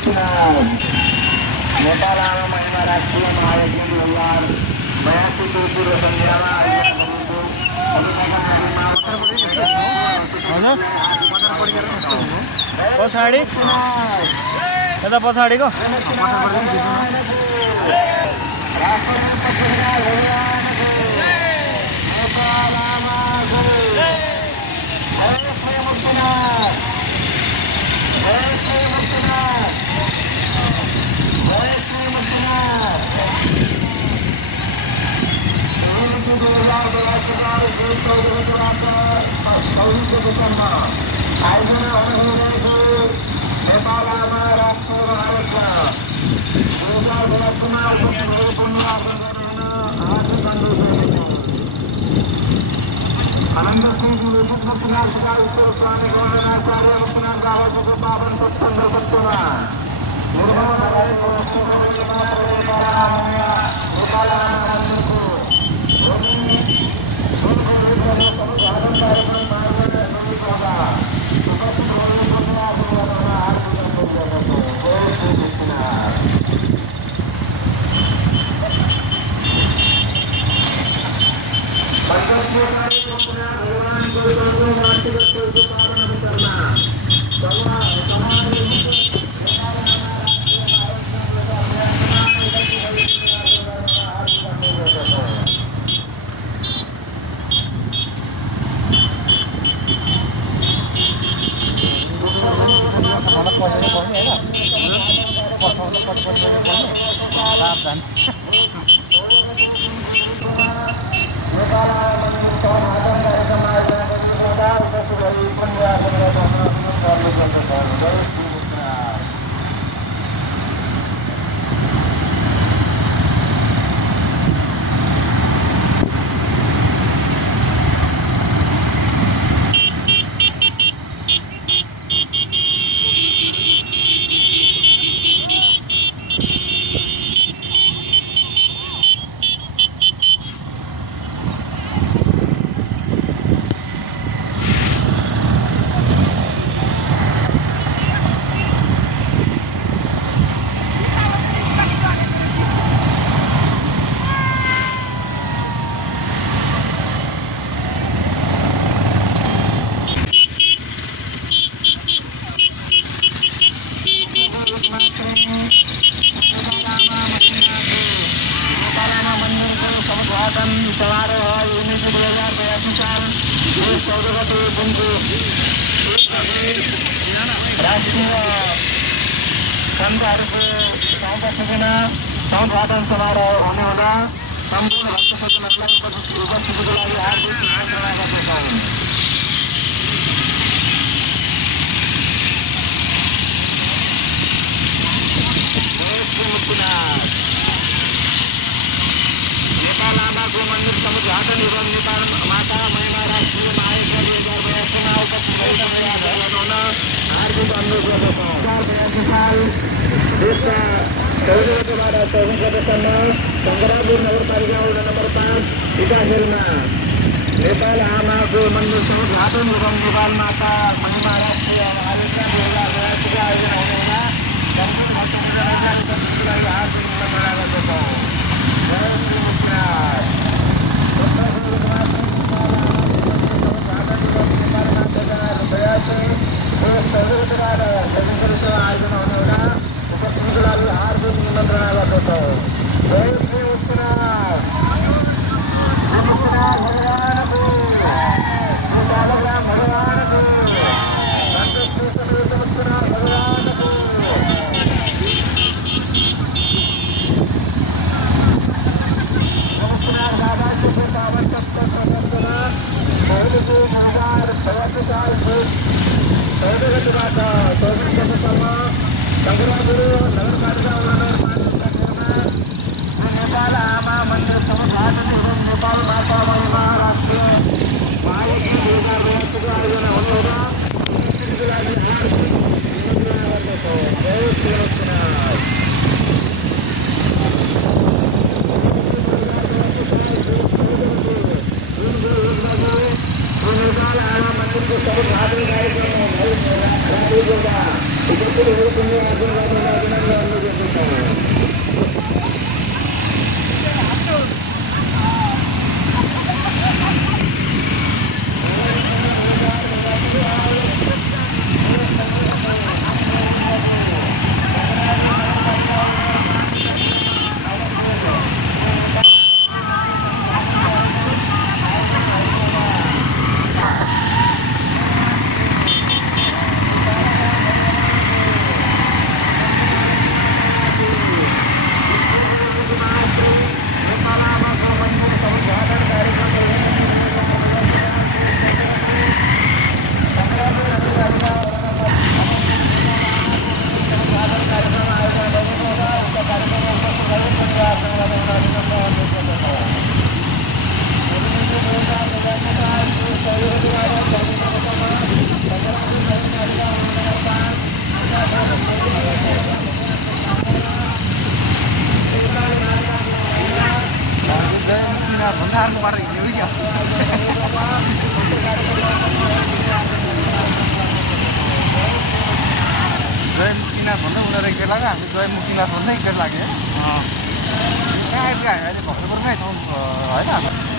नेपाल आमा महिला राष्ट्रिय महायज्ञ 2082 को पूर्व संध्यामा पछाडि यता पछाडिको राष्ट्रिय सन्ताहरूको संवादन समारोह हुने हुँदा सम्पूर्ण भक्तसज्जनहरूलाई उपस्थितिको लागि हार्दिक आमन्त्रणा गर्दछौँ। नेपाल आमाको मन्दिर समुद्घाटन एवं नेपाल माता महिला राष्ट्रिय महायज्ञ 2082 मा उपस्थित भएका यादवहरूमा हार्दिक अनुरोध गर्दछौँ। 2082 साल देशका 14 गतेबाट 24 गतेसम्म शङ्करापुर नगरपालिका वडा नम्बर 5 विकासमा नेपाल आमाको मन्दिर समुद्घाटन एवं नेपाल माता महिला राष्ट्रिय महायज्ञ 2082 का आयोजना हुनेमा सम्पूर्ण भक्तजनहरूलाई उपस्थितिको लागि हार्दिक आमन्त्रणा गर्दछौँ। नेपाल आमा मन्दिर समुद्घाटन एवं नेपाल माता महिला राष्ट्रिय महायज्ञ 2082 को आयोजना हुने हुँदा उपस्थितिको लागि हार्दिक आमन्त्रणा गर्दछौँ। जय श्री नेपाल आमा मन्दिरको समुद्घाटन कार्यक्रममा उपस्थित हुनुहुने जयमुखीनाथ भन्दै उनीहरू के लाग्यो हामी जयमुखीनाथ भन्दै के लाग्यो कहाँ आइपुग्यो हामी अहिले भक्तपुरमै छौँ होइन